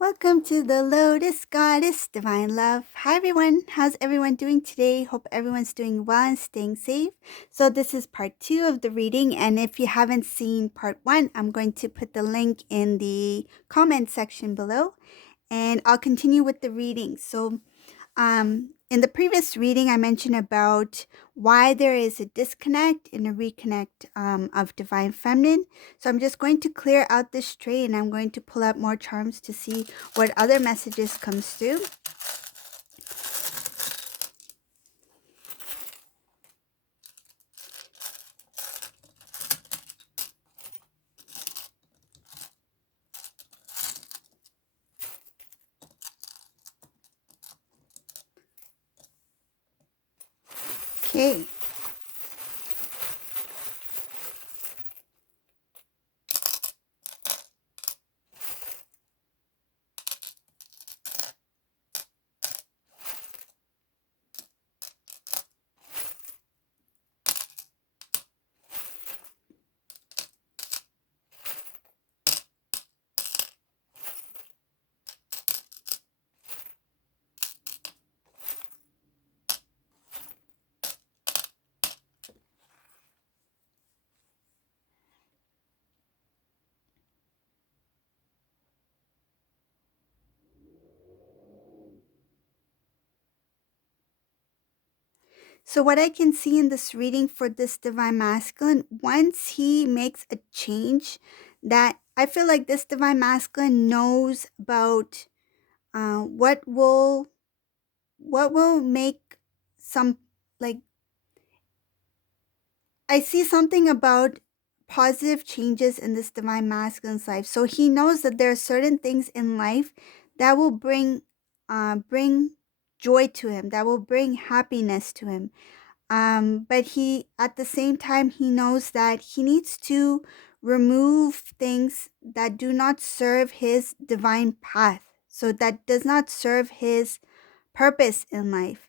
Welcome to the Lotus Goddess Divine Love. Hi everyone, how's everyone doing today? Hope everyone's doing well and staying safe. So this is part 2 of the reading, and if you haven't seen part 1, I'm going to put the link in the comment section below, and I'll continue with the reading. So in the previous reading, I mentioned about why there is a disconnect and a reconnect of Divine Feminine. So I'm just going to clear out this tray and I'm going to pull out more charms to see what other messages comes through. Okay. So what I can see in this reading for this Divine Masculine, once he makes a change, that I feel like this Divine Masculine knows about what will make some, like, I see something about positive changes in this Divine Masculine's life. So he knows that there are certain things in life that will bring joy to him, that will bring happiness to him. But he, at the same time, he knows that he needs to remove things that do not serve his divine path. So that does not serve his purpose in life.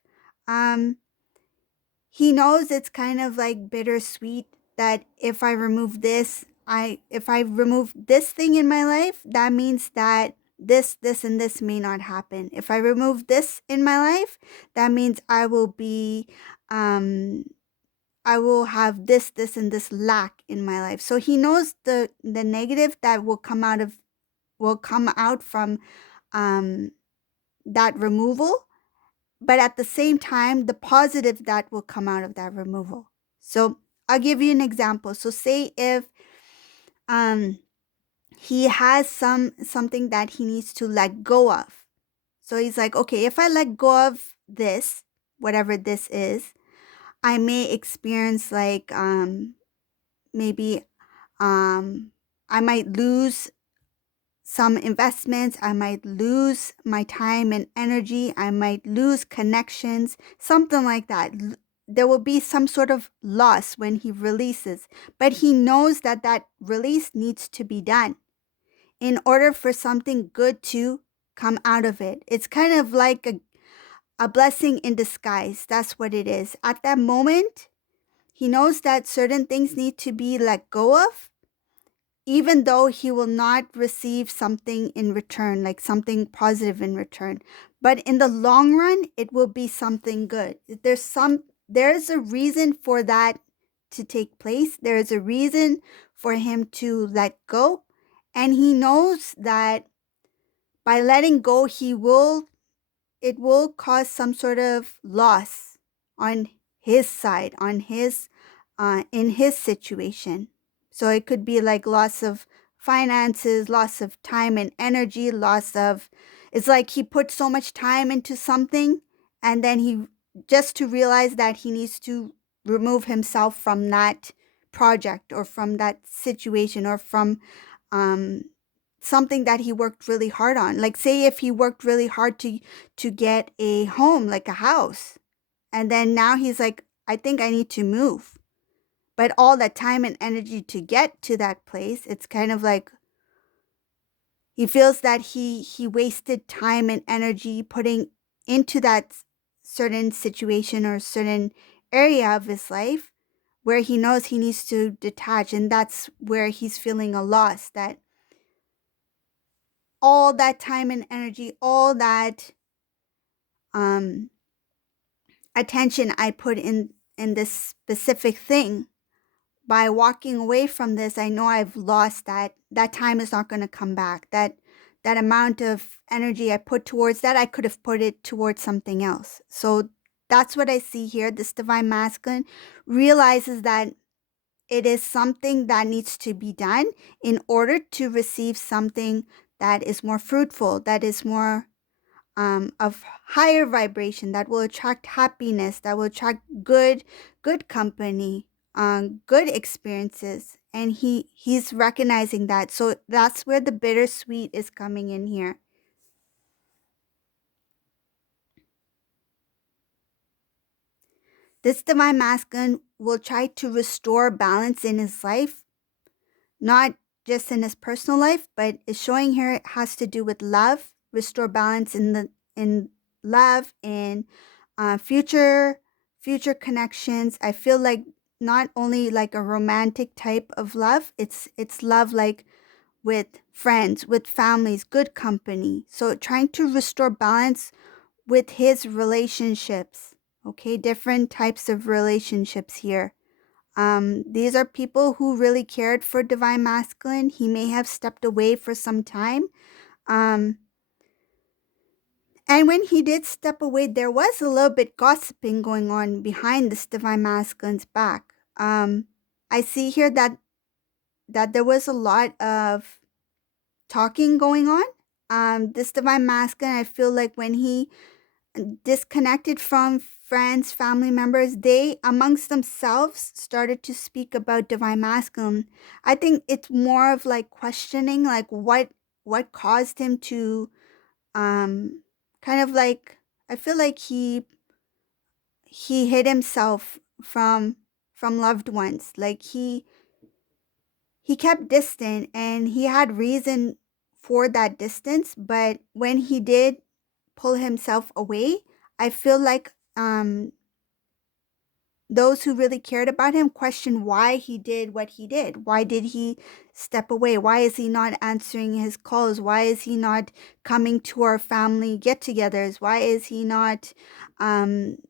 He knows it's kind of like bittersweet that if I remove this, if I remove this thing in my life, that means that this and this may not happen. If I remove this in my life, that means I will be I will have this and this lack in my life. So he knows the negative that will come out from that removal, but at the same time, the positive that will come out of that removal. So I'll give you an example. So say if um, he has something that he needs to let go of. So he's like, okay, if I let go of this, whatever this is, I may experience like maybe I might lose some investments, I might lose my time and energy, I might lose connections, something like that. There will be some sort of loss when he releases, but he knows that that release needs to be done in order for something good to come out of it. It's kind of like a blessing in disguise. That's what it is. At that moment, he knows that certain things need to be let go of, even though he will not receive something in return, like something positive in return. But in the long run, it will be something good. There's a reason for that to take place. There is a reason for him to let go. And he knows that by letting go, it will cause some sort of loss on his side, in his situation. So it could be like loss of finances, loss of time and energy, it's like he put so much time into something, and then he, just to realize that he needs to remove himself from that project or from that situation or from um, something that he worked really hard on. Like say if he worked really hard to get a home, like a house, and then now he's like, I think I need to move. But all that time and energy to get to that place, it's kind of like he feels that he wasted time and energy putting into that certain situation or certain area of his life where he knows he needs to detach, and that's where he's feeling a loss, that all that time and energy, all that um attention I put in this specific thing. By walking away from this, I know I've lost that. That time is not going to come back. That amount of energy I put towards that, I could have put it towards something else. So that's what I see here. This divine masculine realizes that it is something that needs to be done in order to receive something that is more fruitful, that is more of higher vibration, that will attract happiness, that will attract good company, good experiences. And he's recognizing that. So that's where the bittersweet is coming in here. This divine masculine will try to restore balance in his life, not just in his personal life, but is showing here it has to do with love, restore balance in love, in future connections. I feel like not only like a romantic type of love, it's love like with friends, with families, good company. So trying to restore balance with his relationships. Okay, different types of relationships here. These are people who really cared for divine masculine. He may have stepped away for some time. Um, and when he did step away, there was a little bit gossiping going on behind this divine masculine's back. I see here that there was a lot of talking going on. This divine masculine, I feel like when he disconnected from friends, family members, they amongst themselves started to speak about divine masculine. I think it's more of like questioning like what caused him to um kind of like I feel like he hid himself from loved ones. Like he kept distant and he had reason for that distance, but when he did pull himself away, I feel like those who really cared about him questioned why he did what he did. Why did he step away? Why is he not answering his calls? Why is he not coming to our family get-togethers? Why is he not, calling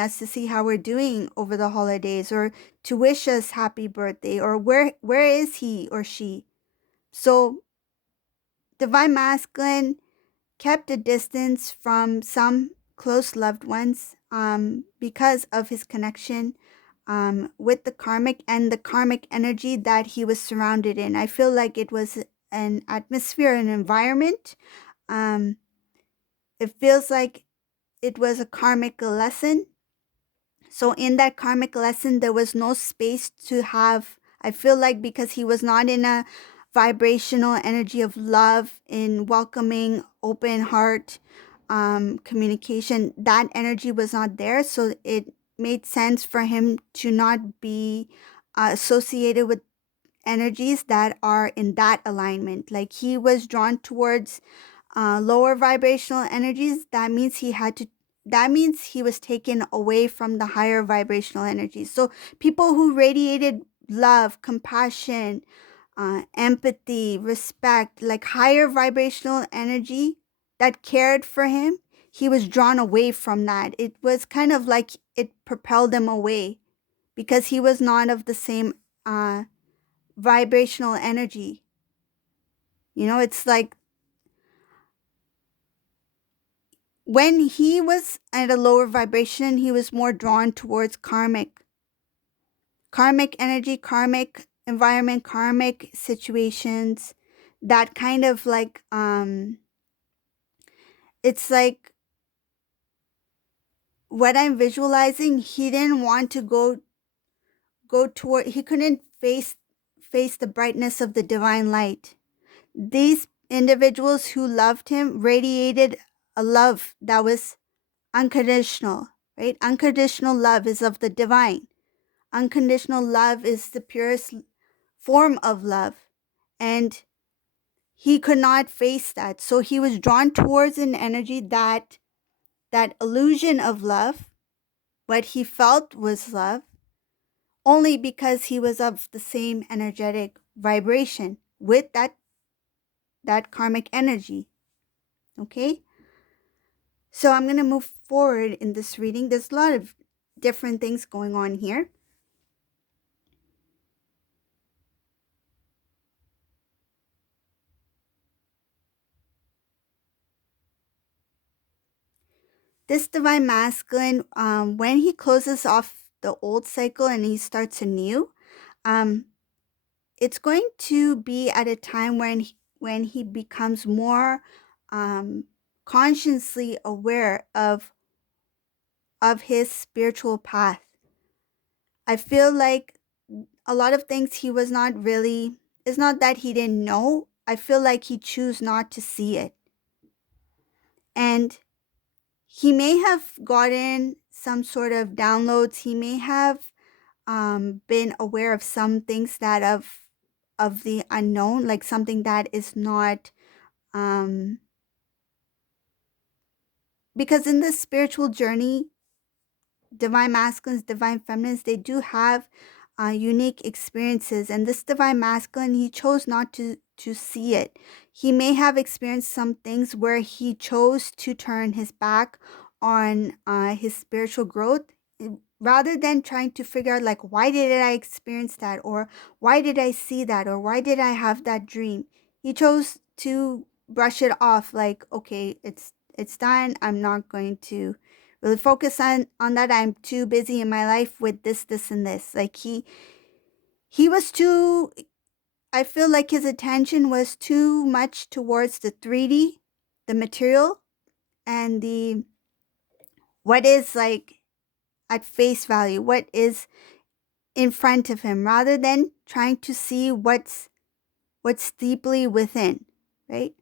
us to see how we're doing over the holidays, or to wish us happy birthday, or where is he or she? So divine masculine kept a distance from some close loved ones because of his connection with the karmic and the karmic energy that he was surrounded in. I feel like it was an atmosphere, an environment. Um, it feels like it was a karmic lesson. So in that karmic lesson, there was no space to have, I feel like because he was not in a vibrational energy of love, in welcoming, open heart, communication, that energy was not there. So it made sense for him to not be associated with energies that are in that alignment. Like he was drawn towards lower vibrational energies. That means he was taken away from the higher vibrational energies. So people who radiated love, compassion, empathy, respect, like higher vibrational energy that cared for him, he was drawn away from that. It was kind of like it propelled him away because he was not of the same vibrational energy. It's like when he was at a lower vibration, he was more drawn towards karmic energy, karmic environment, karmic situations. That kind of like it's like what I'm visualizing. He didn't want to go toward. He couldn't face the brightness of the divine light. These individuals who loved him radiated a love that was unconditional, right? Unconditional love is of the divine. Unconditional love is the purest form of love. And he could not face that. So he was drawn towards an energy that illusion of love, what he felt was love, only because he was of the same energetic vibration with that karmic energy. Okay? So I'm going to move forward in this reading. There's a lot of different things going on here. This divine masculine, when he closes off the old cycle and he starts anew, um, it's going to be at a time when he becomes more consciously aware of his spiritual path. I feel like a lot of things he was not really, it's not that he didn't know. I feel like he chose not to see it. And he may have gotten some sort of downloads. He may have been aware of some things that of the unknown, like something that is not um, because in this spiritual journey, divine masculines, divine feminines, they do have unique experiences. And this divine masculine, he chose not to see it. He may have experienced some things where he chose to turn his back on his spiritual growth, rather than trying to figure out, like, why did I experience that, or why did I see that, or why did I have that dream. He chose to brush it off, like, okay, it's done. I'm not going to really focus on that. I'm too busy in my life with this and this. Like, he was too, I feel like his attention was too much towards the 3D, the material, and the what is like at face value, what is in front of him, rather than trying to see what's deeply within, right?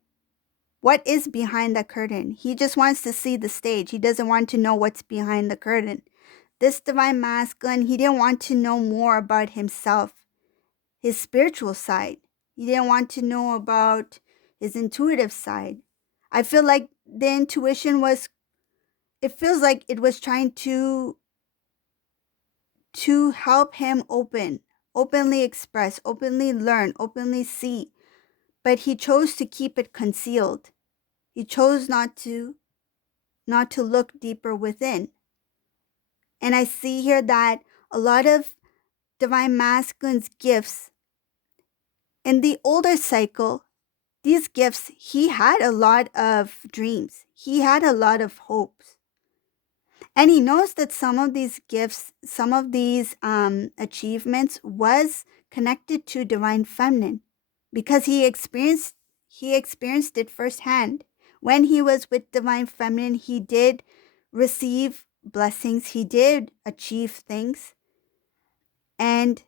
What is behind the curtain? He just wants to see the stage. He doesn't want to know what's behind the curtain. This divine masculine, he didn't want to know more about himself, his spiritual side. He didn't want to know about his intuitive side. I feel like the intuition was, it feels like it was trying to help him openly express, openly learn, openly see. But he chose to keep it concealed. He chose not to look deeper within. And I see here that a lot of divine masculine's gifts in the older cycle, these gifts, he had a lot of dreams. He had a lot of hopes. And he knows that some of these gifts, some of these achievements was connected to divine feminine, because he experienced it firsthand. When he was with divine feminine, he did receive blessings, he did achieve things. And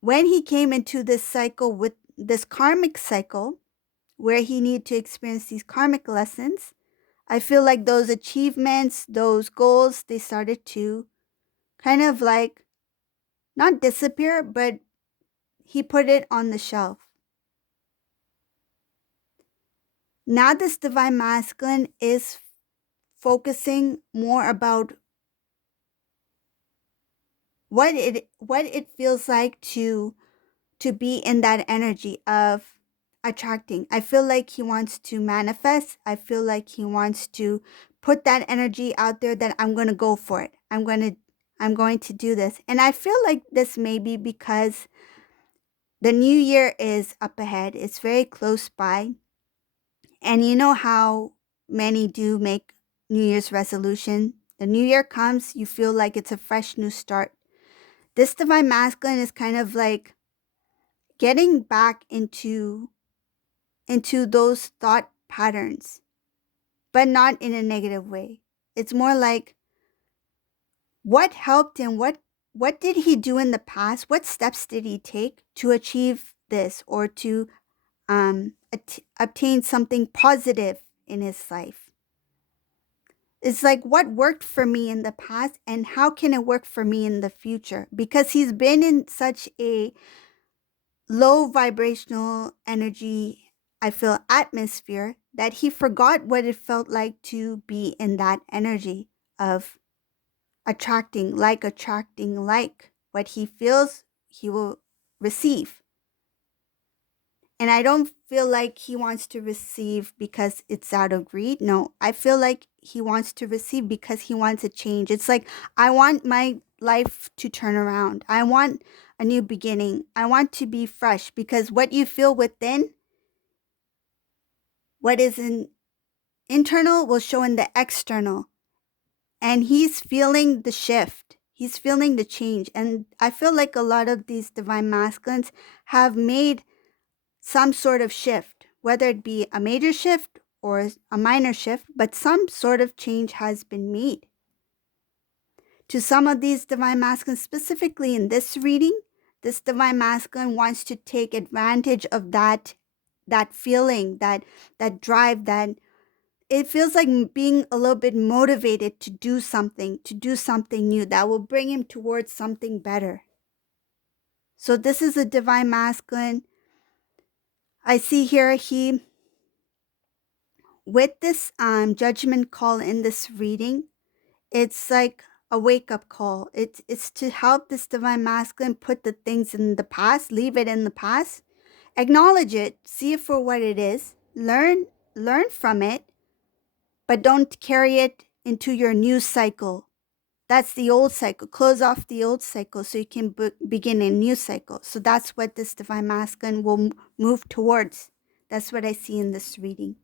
when he came into this cycle, with this karmic cycle, where he needed to experience these karmic lessons, I feel like those achievements, those goals, they started to kind of like not disappear, but he put it on the shelf. Now this divine masculine is focusing more about what it feels like to be in that energy of attracting. I feel like he wants to manifest. I feel like he wants to put that energy out there, that I'm going to go for it. I'm going to do this. And I feel like this may be because the new year is up ahead. It's very close by. And you know how many do make New Year's resolution? The new year comes, you feel like it's a fresh new start. This divine masculine is kind of like getting back into those thought patterns, but not in a negative way. It's more like, what helped him, what did he do in the past, what steps did he take to achieve this, or to obtain something positive in his life. It's like, what worked for me in the past, and how can it work for me in the future? Because he's been in such a low vibrational energy, I feel, atmosphere, that he forgot what it felt like to be in that energy of attracting like what he feels he will receive. And I don't feel like he wants to receive because it's out of greed. No, I feel like he wants to receive because he wants a change. It's like, I want my life to turn around. I want a new beginning. I want to be fresh, because what you feel within, what is internal will show in the external. And he's feeling the shift. He's feeling the change. And I feel like a lot of these divine masculines have made some sort of shift, whether it be a major shift or a minor shift, but some sort of change has been made. To some of these divine masculines, specifically in this reading, this divine masculine wants to take advantage of that feeling, that drive, that it feels like being a little bit motivated to do something new that will bring him towards something better. So this is a divine masculine. I see here with this judgment call in this reading, it's like a wake-up call. It's to help this divine masculine put the things in the past, leave it in the past, acknowledge it, see it for what it is, learn from it, but don't carry it into your new cycle. That's the old cycle. Close off the old cycle so you can begin a new cycle. So that's what this divine masculine will move towards. That's what I see in this reading.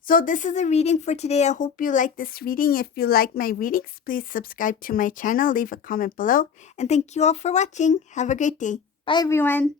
So this is the reading for today. I hope you like this reading. If you like my readings, please subscribe to my channel, leave a comment below, and thank you all for watching. Have a great day. Bye, everyone.